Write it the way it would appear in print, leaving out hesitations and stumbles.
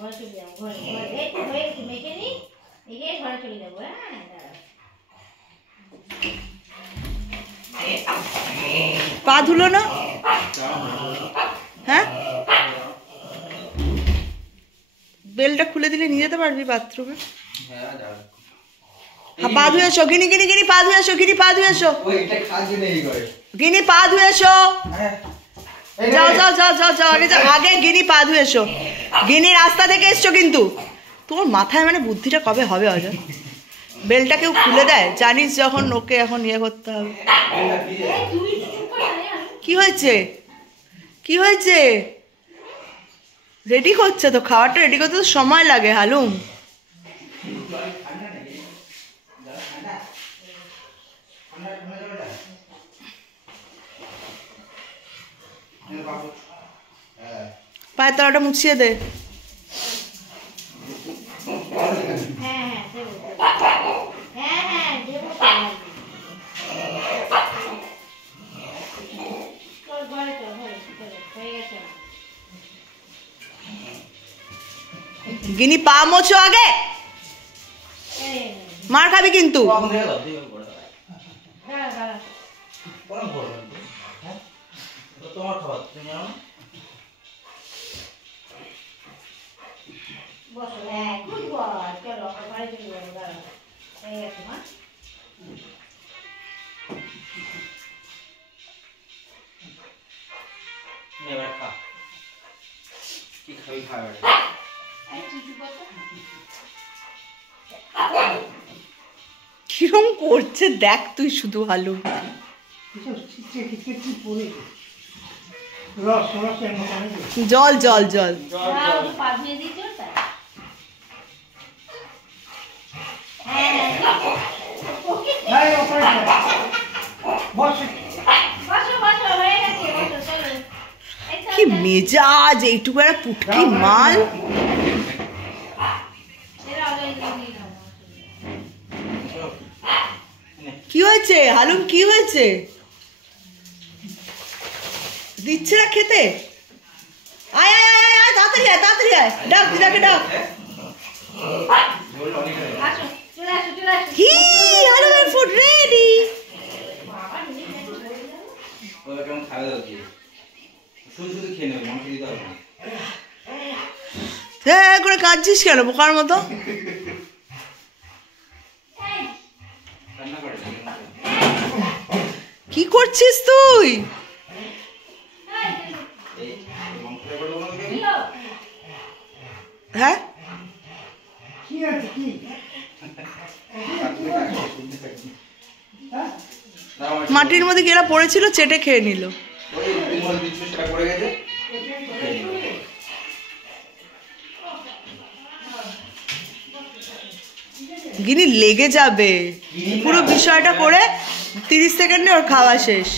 পা ধুলো না? হ্যাঁ, বেলটা খুলে দিলে নিয়ে যেতে পারবি বাথরুমে? পা ধুয়ে এসো গিনি, গিনি গিনি পা ধুয়ে এসো, গিনি পা ধুয়ে এসো, গিনি পা ধুয়ে এসো, যাও যাও যাও যাও যাও, আগে যাও, আগে গিনি পা ধুয়ে এসো। গিনি রাস্তা থেকে এসছো কিন্তু। তোর মাথায় মানে বুদ্ধিটা কবে হবে অজয়? বেলটা কেউ খুলে দেয়? জানিস যখন ওকে এখন ইয়ে করতে হবে। কি হয়েছে? কি হয়েছে? রেডি করছে তো, খাবারটা রেডি করতে তো সময় লাগে হালুম। পায়ের তলাটা মুছিয়ে দে। গিনি পা মোছো আগে, মার খাবি কিন্তু। কিরম করছে দেখ তুই শুধু হালু। জল জল জল। কি মেজাজ এইটুকু একটা পুটকি মাল। কি হয়েছে হালুম? কি হয়েছে? দিচ্ছে না খেতে? আয় আয় আয় আয়, তাড়াতাড়ি আয়, তাড়াতাড়ি আয়, ডাক দিদাকে ডাক। হি হালুমের ফুড রেডি। হ্যাঁ করে কাঁদছিস কেন বোকার মতো? কি করছিস তুই? হ্যাঁ মাটির মধ্যে গেলা পড়েছিল, চেটে খেয়ে নিল। গিনি লেগে যাবে পুরো বিষয়টা করে 30 সেকেন্ডে ওর খাওয়া শেষ।